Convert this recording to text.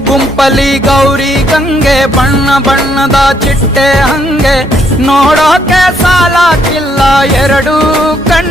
ಗುಂಪಲಿ ಗೌರಿ ಗಂಗೆ ಬಣ್ಣ ಬಣ್ಣದ ಚಿಟ್ಟೆ ಹಂಗೆ ನೋಡೋಕೆ ಸಾಲಾಕಿಲ್ಲ ಎರಡು ಕಣ್ಣು